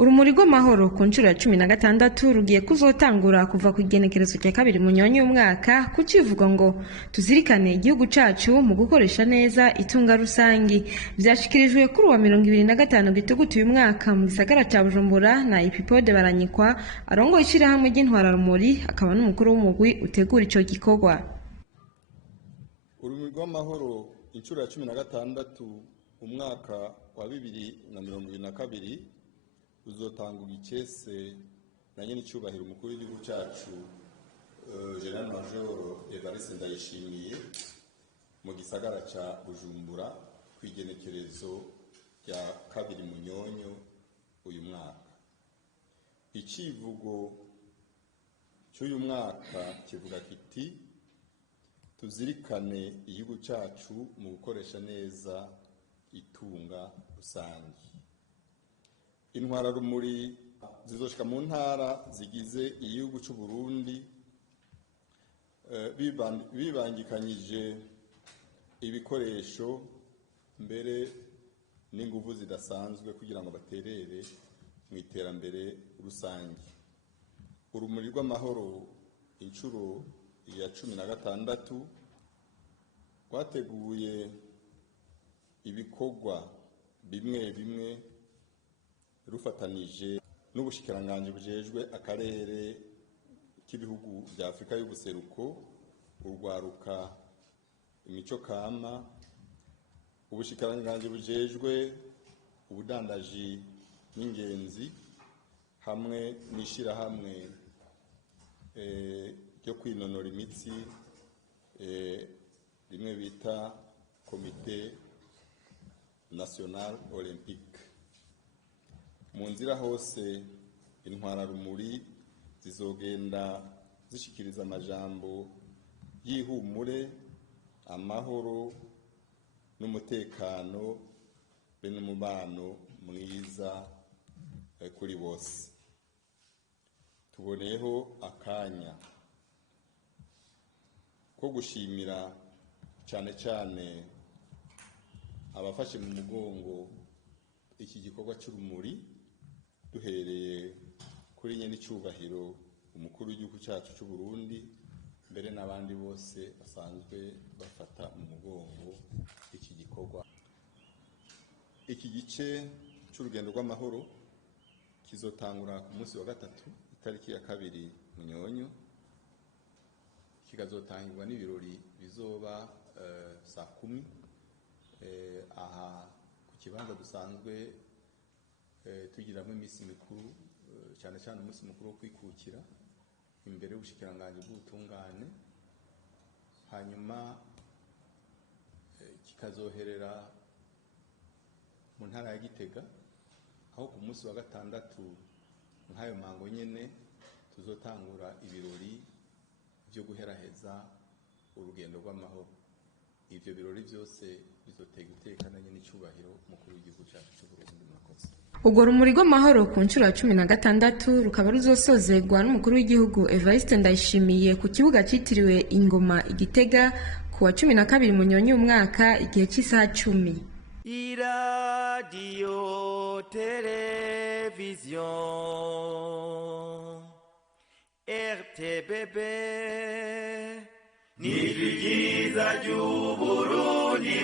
Urumuri rw'amahoro ku nshuro ya 16 rugiye kuzotangura kuva ku igenekerezo rya 2 Munyonyo umwaka ku civugo ngo tuzirikane igihugu cacu mu gukoresha neza itunga rusangi. Vyashikirijwe kuri wa 25 Gitugutu uyu mwaka mu gisagara ca Bujumbura na Epipode Baranyikwa arongoye ishirahamwe ry'intwara rumuri akaba n'umukuru w'umugwi utegura ico gikorwa. Urumuri rw'amahoro inshuro ya 16 umwaka wa 2022 uzotangura icese na nyene icubahiro umukuru w'igihugu cacu General Major Evariste Ndayishimiye mu gisagara ca Bujumbura kwigenekerezo rya 2 Munyonyo uyu mwaka. Icivugo cy'uyu mwaka kivuga kiti tuzirikane igihugu cacu mu gukoresha neza itunga rusangi. Intwara rumuri zizoshika mu ntara zigize igihugu c'u Burundi bibangikanyije ibikoresho mbere n'inguvu zidasanzwe kugira ngo baterere mu iterambere rusangi. Urumuri rw'amahoro inshuro ya 16 rwateguye ibikorwa bimwe bimwe rufatanije n'ubushikiranganje bujejwe akarere k'ibihugu bya Afrika y'ubuseruko, urwaruka, imico kama, ubushikiranganje bujejwe ubudandaji n'ingenzi hamwe n'ishirahamwe ryo kwinonora imitsi rimwe bita Comité National Olympique. Mu nzira hose intwara rumuri zizogenda zishikiriza amajambo y'ihumure, amahoro n'umutekano be n'umubano mwiza kuri bose. Tuboneyeho akanya ko gushimira cyane cyane abafashe mu mugongo iki gikorwa cy'urumuri, duhereye kuri nyene icubahiro umukuru w'igihugu cyacu cy'u Burundi mbere n'abandi bose basanzwe bafata mu mugongo iki gikorwa. Iki gice cy'urugendo rw'amahoro kizotangura ku munsi wa 3 itariki ya 2 Munyonyo, kikazotangirwa n'ibirori bizoba saa 10 aha ku kibanza dusanzwe tugiramwe imisi mikuru, cyane cyane umunsi mukuru wo kwikukira imbere y'ubushikiranganje bw'ubutungane. Hanyuma kikazoherera mu ntara ya Gitega, aho ku munsi wa 6 nk'ayo mango nyene tuzotangura ibirori byo guheraheza urugendo rw'amahoro. Ivyo birori byose bizotega itekana nyene icubahiro umukuru w'igihugu cyacu cy'u Burundi. Murakoze. Urwo rumuri rw'amahoro ku nshuro ya 16 rukaba ruzosozerwa n'umukuru w'igihugu Evariste Ndayishimiye ku kibuga citiriwe Ingoma Igitega ku wa 12 Munyonyo umwaka igihe cy'isaha 10. Radio Television RTBB ni ryiza ry'Uburundi.